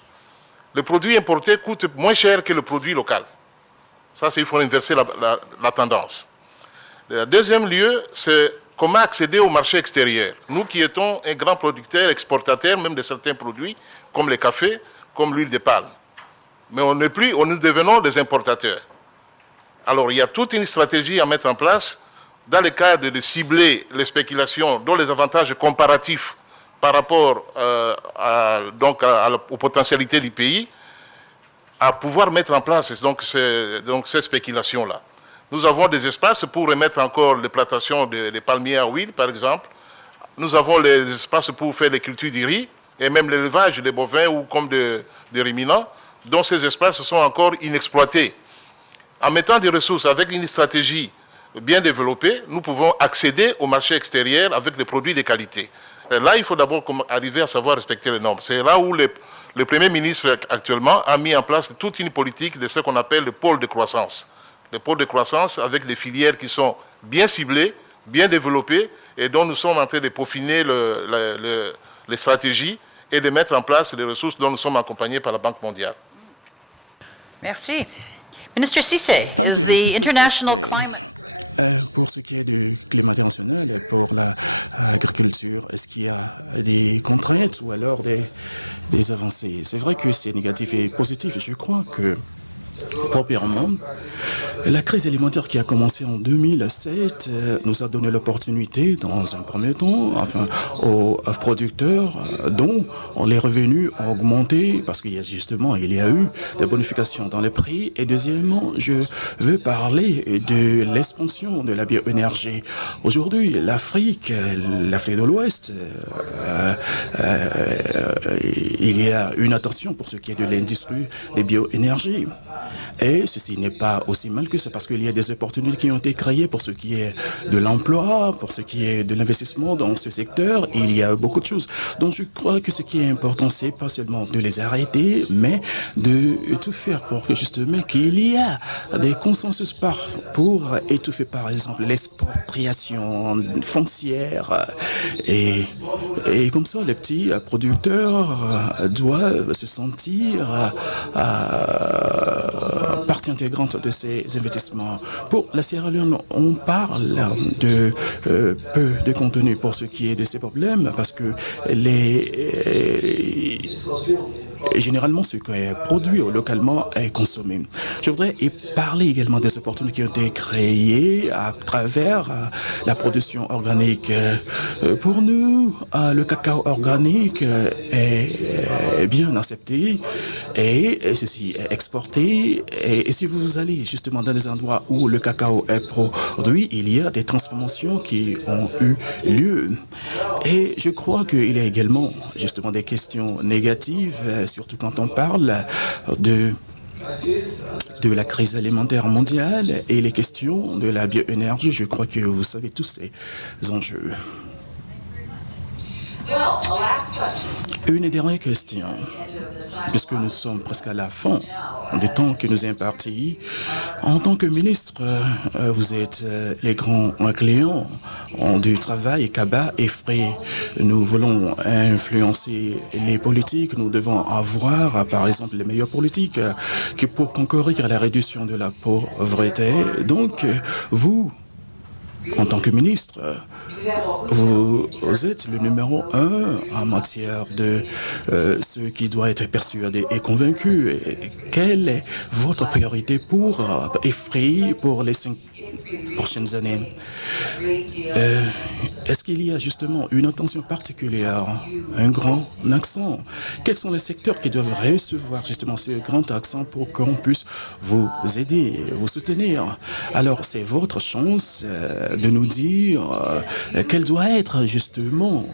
Le produit importé coûte moins cher que le produit local. Ça, il faut inverser la tendance. Le deuxième lieu, c'est comment accéder au marché extérieur. Nous qui étions un grand producteur, exportateur, même de certains produits, comme le café, comme l'huile de palme. Mais nous devenons des importateurs. Alors, il y a toute une stratégie à mettre en place dans le cadre de cibler les spéculations dont les avantages comparatifs par rapport aux potentialités du pays, à pouvoir mettre en place ces spéculations-là. Nous avons des espaces pour remettre encore les plantations des palmiers à huile, par exemple. Nous avons les espaces pour faire les cultures du riz et même l'élevage des bovins ou comme des ruminants, dont ces espaces sont encore inexploités. En mettant des ressources avec une stratégie bien développée, nous pouvons accéder au marché extérieur avec des produits de qualité. Et là, il faut d'abord arriver à savoir respecter les normes. C'est là où le Premier ministre actuellement a mis en place toute une politique de ce qu'on appelle le pôle de croissance. Le pôle de croissance avec des filières qui sont bien ciblées, bien développées et dont nous sommes en train de peaufiner les stratégies et de mettre en place les ressources dont nous sommes accompagnés par la Banque mondiale. Merci. Minister Cissé, is the international climate... Pour ce qui est du climat international et pour l'agriculture, est-ce qu'il y a des contraintes ou alors des avancées? C'est vrai que c'est négatif et positif. Je crois que premièrement, la crise alimentaire qui a commencé en 2007 nous a donné l'opportunité, dans un premier temps, aux producteurs dont les revenus ont augmenté parce qu'il y a eu des bonifications dans les prix. Et deuxièmement, je veux parler de l'expansion de la bioénergie. Aujourd'hui, l'Afrique de l'Ouest, il y a une attention pour ce qui est de l'industrie des bioénergies. Et ceci n'est pas aussi mal que ça parce qu'il y a des opportunités qui ont été créées pour ce qui est de l'emploi, pour ce qui est de l'investissement dans ce secteur. Il y a beaucoup de choses. Donc je crois que ce qui est important, c'est pas seulement de les arrêter, mais de tout faire pour que justement qu'il y a des consensus pour étouffer par exemple l'expropriation foncière. Et comme ça, les petits producteurs doivent se sentir partie intégrante de ces investissements. Pour la Sierra Leone, on parle de peu de contenu pour ce qui est de ces problèmes parce que généralement, ce qui est produit localement est consommé. Je voudrais parler également des opportunités qui ont été créées à travers la production organique. Pour nous, le cacao organique est bien accepté et ceci est exporté. Et si vous allez justement dans des endroits où le cacao est produit, il y a des transformations qui ont eu lieu. Et je crois qu'il y a également justement des questions négatives, surtout quand on parle de la crise alimentaire mondiale et les questions de la bioénergie. Je crois que vous savez tous ces enjeux. Une dernière question, puisque nous sommes presque à la fin du temps que nous est imparti. En tant que ministre, vous êtes les grands clients du travail CABA et FRE. Nous voulons influencer les politiques. Nous devons avoir, par exemple, les meilleures politiques pour concourir à la réduction de la pauvreté. Donc, vous, en tant que ministre, vous êtes le numéro 1 en matière de ce qui doit être persuadé et convaincu. Quelle est votre priorité pour effrayer pour les 5 prochaines années? Est-ce qu'il y a justement une attention particulière, un grand accent? Quels sont les secteurs qui doivent recevoir justement ce grand accent pour qu'on puisse vous aider, vous soutenir? Alors, c'est votre chance de nous dire quelles doivent être justement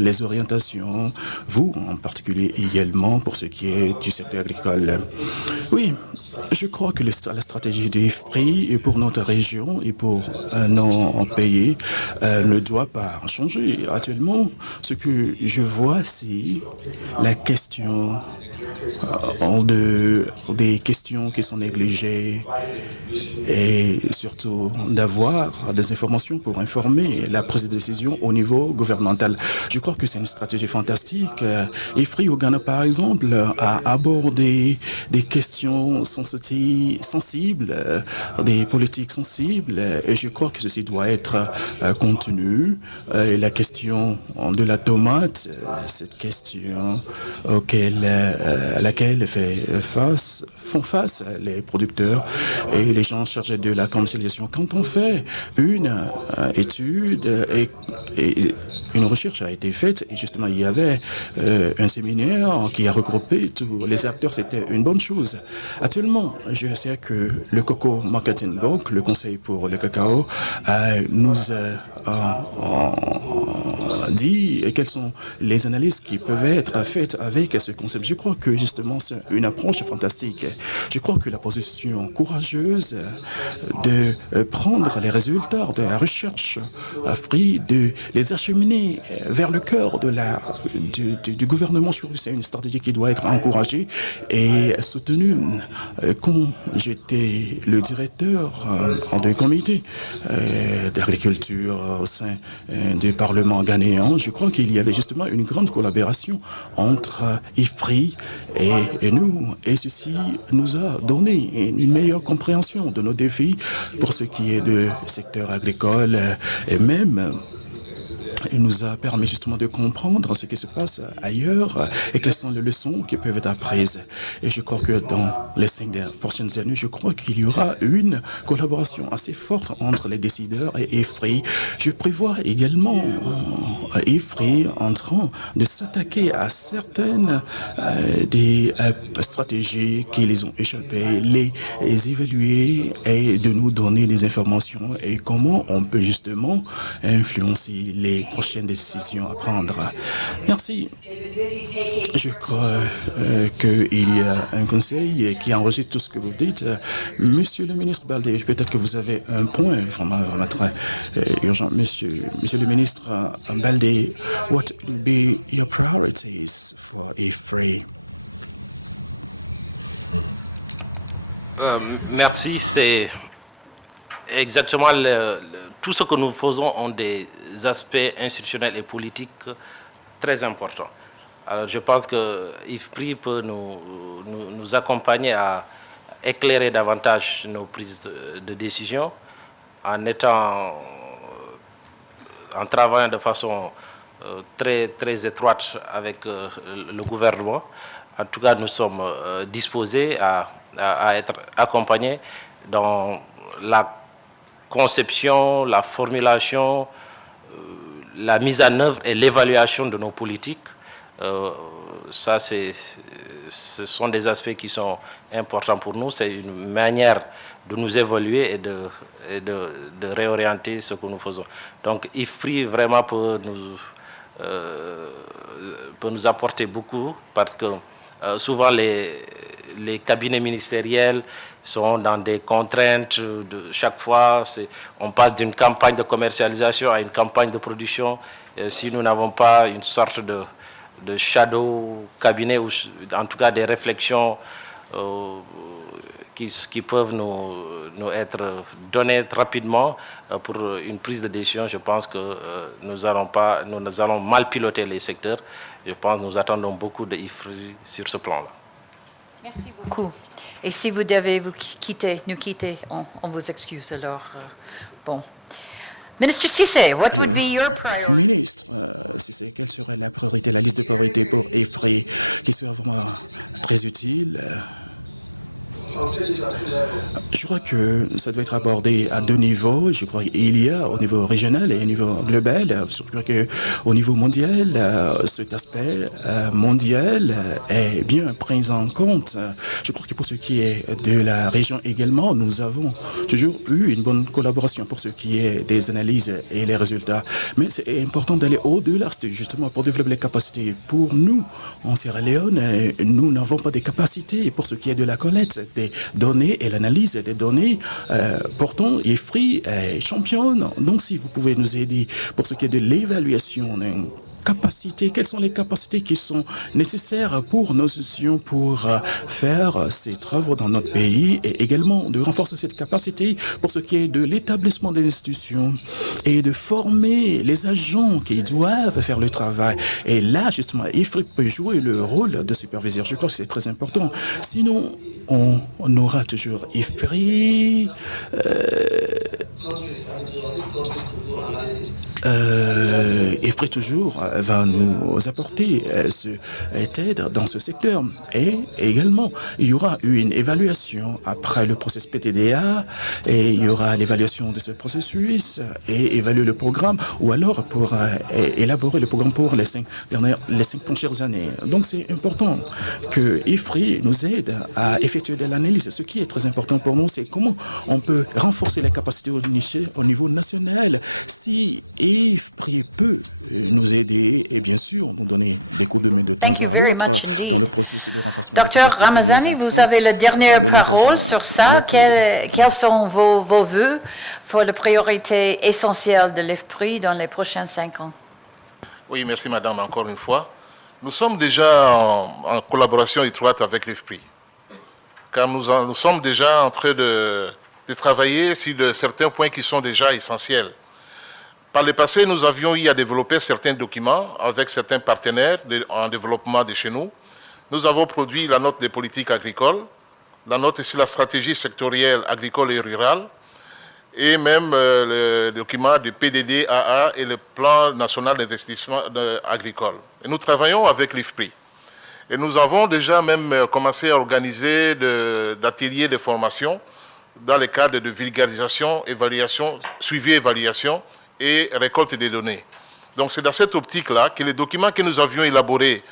les orientations, vous en particulier également pour ce qui est du secteur agricole. Oui, Je crois que la stratégie de l'IFPRI pour notre région et pour nos pays ne doit pas changer. Actuellement, ce que je vois, c'est la question des questions qui sont négligées et surtout d'avoir des informations pour informer la prise de décision au niveau gouvernemental. Je crois que c'est une stratégie fantastique. IFPRI au Ghana, par exemple, a abordé des questions sensibles, des politiques sensibles, et je crois que ceci doit être contenu. La question de la tomate, cette question à laquelle font face les producteurs et les gens chargés de la commercialisation. Quand on fait une étude et une recherche a été faite, et justement il y avait un séminaire qui a regroupé tous les acteurs, c'était une bonne chose. Actuellement, je sais que le Cocoa Marketing Board, le Conseil pour le cacao, nous a dit quelles sont les analyses qui peuvent être faites avec ce concept. Je crois que justement c'est une approche fantastique. Je crois que la position courageuse de prendre les résultats de la recherche AFRI, de les acheminer vers le cœur du gouvernement, je trouve que c'est une stratégie qui doit être encouragée et soutenue. Quand j'étais le directeur du comité d'agriculture au sein du Parlement ghanéen, je crois qu'il y avait justement une grande collaboration entre IFPRI et nous. Et ceci nous a donné une meilleure compréhension de nos défis pour ce qui est du secteur agricole et même il nous a permis justement de comprendre ce qui se passe ailleurs et quelles sont les leçons qui peuvent être apprises. Et je crois que dans les 5 prochaines années, je crois qu'il y aura une collaboration assez forte entre les décideurs et IFPRI. Je prévois également IFPRI en train de s'attaquer à certaines des stratégies qui les ont échappées, les évaluer et de nous donner des informations et comment on peut justement influencer les prochaines décisions à prendre. Merci. Je crois qu'il y a un conseil qui enregistre tout ce que vous dites. Monsieur le ministre Baldé, peut-être que vous avez un point vraiment très urgent. Monsieur le ministre Baldé, what would be your priorities for IFPRI? Merci. C'est exactement tout ce que nous faisons ont des aspects institutionnels et politiques très importants. Alors je pense que IFPRI peut nous accompagner à éclairer davantage nos prises de décision en travaillant de façon très étroite avec le gouvernement. En tout cas, nous sommes disposés à être accompagnés dans la conception, la formulation, la mise en œuvre et l'évaluation de nos politiques. Ce sont des aspects qui sont importants pour nous. C'est une manière de nous évoluer et de réorienter ce que nous faisons. Donc IFPRI vraiment peut nous apporter beaucoup parce que souvent les cabinets ministériels sont dans des contraintes. Chaque fois, on passe d'une campagne de commercialisation à une campagne de production. Si nous n'avons pas une sorte de shadow cabinet, ou en tout cas des réflexions qui peuvent nous être données rapidement pour une prise de décision, je pense que nous allons mal piloter les secteurs. Je pense que nous attendons beaucoup de IFPRI sur ce plan-là. Merci beaucoup. Et si vous devez nous quitter, on vous excuse alors. Bon. Ministre Cissé, what would be your priority? Ministre Cissé, quelle serait la priorité, la liste de priorités pour IFPRI qui serait vraiment très utile? Je crois que ça doit être abordé à 2 niveaux. Je crois qu'il y a au niveau régional et au niveau global. Je crois qu'au niveau mondial, cet aspect mondial est bien pris en compte. Je crois que pour ce qui est de la région également, nous avons toujours eu une bonne collaboration pour ce qui est des analyses et les résultats. Mais c'est important d'aller au-delà, justement pour développer les capacités. Pour nous, en Sierra Leone, nous n'avons pas de capacités pour ce qui est de la collecte des des données et l'analyse des données. Pourtant, IFPRI est championne. Donc, si vous pouvez nous aider pour ce qui est de l'évaluation capacités, quelles sont les capacités qui sont nécessaires pour nos institutions pour faire ces travaux dans notre pays et également de renforcer cette capacité pour ce qui est de l'établissement des institutions et de former les agents qui doivent faire le travail. Et là, justement, IFPRI peut jouer le rôle de superviseur. Je crois que c'est très important. Sinon, on aura toujours IFPRI. IFPRI toujours va nous apporter cette aide dans ce secteur. Et également, il y aura une évaluation après le processus PTDA et il y aura l'évaluation de ce processus et évaluer le programme ou alors pour élaborer le programme pour les 5 prochaines années. Donc c'est important que IFPRI nous aide à effectuer de l'analyse. Ce qui est très important pour nous, c'est comment on peut renforcer les capacités au niveau national. Si IFPRI peut nous aider et bien sûr nous donner des coups de main de temps à autre dans le processus de renforcement. Docteur Ramazani, vous avez la dernière parole sur ça. Quels sont vos vœux pour les priorités essentielles de l'IFPRI dans les prochains 5 ans? Oui, merci madame, encore une fois. Nous sommes déjà en collaboration étroite avec l'IFPRI, car nous sommes déjà en train de travailler sur certains points qui sont déjà essentiels. Par le passé, nous avions eu à développer certains documents avec certains partenaires en développement de chez nous. Nous avons produit la note des politiques agricoles, la note sur la stratégie sectorielle agricole et rurale, et même le document du PDD-AA et le plan national d'investissement agricole. Et nous travaillons avec l'IFPRI. Et nous avons déjà même commencé à organiser d'ateliers de formation dans le cadre de vulgarisation, évaluation, suivi évaluation et récolte des données. Donc c'est dans cette optique-là que les documents que nous avions élaborés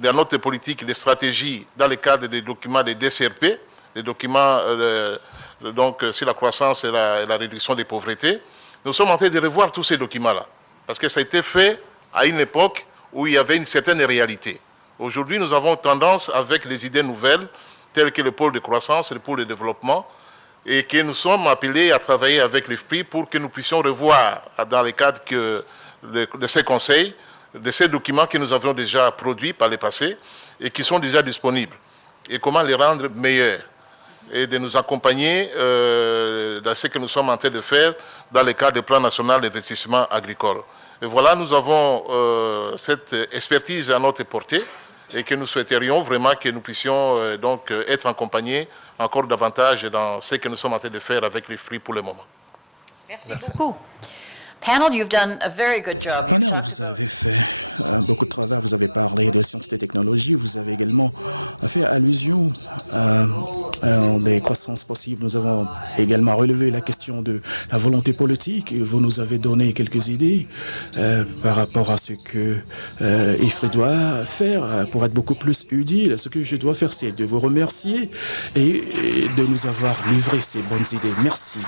dans notre politique de stratégie dans le cadre des documents des DCRP, les documents donc, sur la croissance et la réduction des pauvretés, nous sommes en train de revoir tous ces documents-là. Parce que ça a été fait à une époque où il y avait une certaine réalité. Aujourd'hui, nous avons tendance, avec les idées nouvelles, telles que le pôle de croissance, le pôle de développement, et que nous sommes appelés à travailler avec l'IFPRI pour que nous puissions revoir, dans le cadre de ces conseils, de ces documents que nous avions déjà produits par le passé et qui sont déjà disponibles, et comment les rendre meilleurs, et de nous accompagner dans ce que nous sommes en train de faire dans le cadre du plan national d'investissement agricole. Et voilà, nous avons cette expertise à notre portée et que nous souhaiterions vraiment que nous puissions donc être accompagnés encore davantage dans ce que nous sommes en train de faire avec l'IFPRI pour le moment. Merci beaucoup. Panel, you've done a very good job. Panel, vous avez fait beaucoup de travail, vous avez parlé de sciences et technologies, vous avez également fait allusion des croissances possibles. Nous avons également relevé la question de la volonté politique et vous nous avez donné quelques idées par rapport à ce que IFPRI doit faire pour être beaucoup plus utile. Ce que je dois faire, c'est de vous remercier et de nous avoir livré ces bonnes idées. Merci.